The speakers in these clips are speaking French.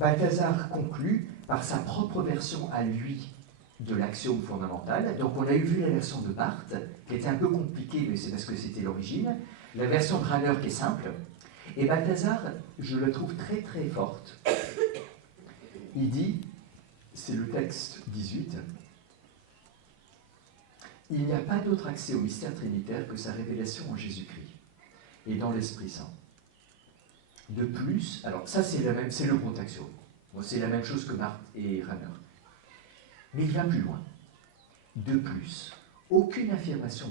Balthazar conclut par sa propre version à lui de l'axiome fondamental. Donc on a vu la version de Barthes, qui était un peu compliquée, mais c'est parce que c'était l'origine. La version de Rahner qui est simple. Et Balthazar, je la trouve très très forte. Il dit, c'est le texte 18, « Il n'y a pas d'autre accès au mystère trinitaire que sa révélation en Jésus-Christ et dans l'Esprit Saint. De plus, alors ça c'est le gros axiome. Bon, c'est la même chose que Barthes et Rahner. Mais il va plus loin. De plus, aucune affirmation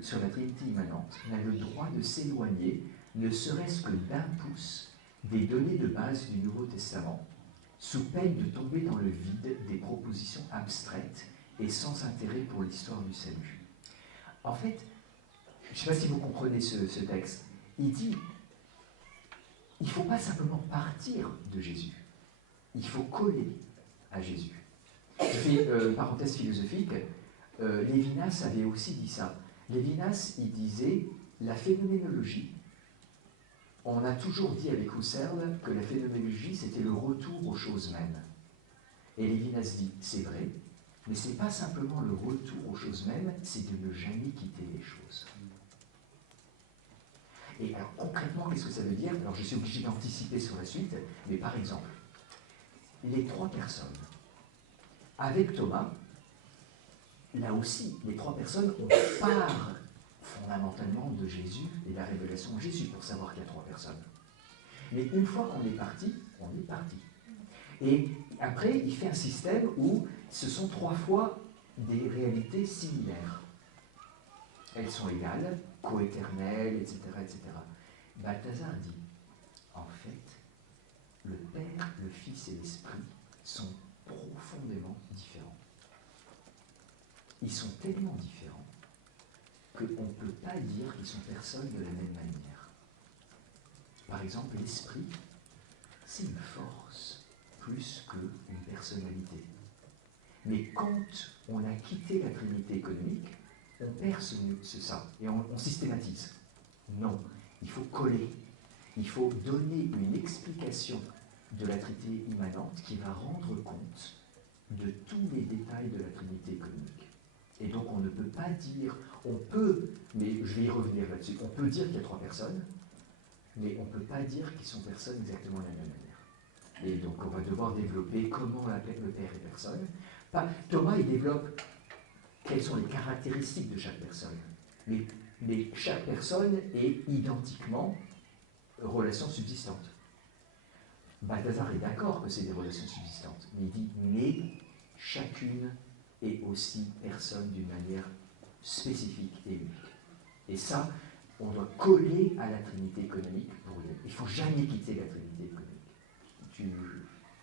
sur la Trinité immanente n'a le droit de s'éloigner, ne serait-ce que d'un pouce, des données de base du Nouveau Testament, sous peine de tomber dans le vide des propositions abstraites et sans intérêt pour l'histoire du salut. » En fait, je ne sais pas si vous comprenez ce texte, il dit, il ne faut pas simplement partir de Jésus, il faut coller à Jésus. Je fais une parenthèse philosophique, Lévinas avait aussi dit ça. Lévinas, il disait, la phénoménologie, on a toujours dit avec Husserl que la phénoménologie, c'était le retour aux choses mêmes. Et Lévinas dit, c'est vrai, mais ce n'est pas simplement le retour aux choses mêmes, c'est de ne jamais quitter les choses. Et alors concrètement, qu'est-ce que ça veut dire? Alors je suis obligé d'anticiper sur la suite, mais par exemple, les trois personnes, avec Thomas, là aussi, les trois personnes, on part fondamentalement de Jésus et de la révélation de Jésus pour savoir qu'il y a trois personnes. Mais une fois qu'on est parti, on est parti. Et après, il fait un système où ce sont trois fois des réalités similaires. Elles sont égales, coéternelles, etc., etc. Balthazar dit, en fait, le Père, le Fils et l'Esprit sont profondément différents. Ils sont tellement différents qu'on ne peut pas dire qu'ils sont personnes de la même manière. Par exemple, l'Esprit, c'est une force plus qu'une personnalité. Mais quand on a quitté la Trinité économique, on perd ça et on systématise. Non, il faut coller. Il faut donner une explication de la Trinité immanente qui va rendre compte de tous les détails de la Trinité économique. Et donc on ne peut pas dire, on peut, mais je vais y revenir là-dessus, on peut dire qu'il y a trois personnes, mais on ne peut pas dire qu'ils sont personnes exactement de la même manière. Et donc on va devoir développer comment le Père est personne. Thomas, il développe quelles sont les caractéristiques de chaque personne. Mais chaque personne est identiquement relation subsistante. Balthazar est d'accord que c'est des relations subsistantes, mais il dit, mais chacune est aussi personne d'une manière spécifique et unique. Et ça, on doit coller à la Trinité économique pour y aller. Il ne faut jamais quitter la Trinité économique.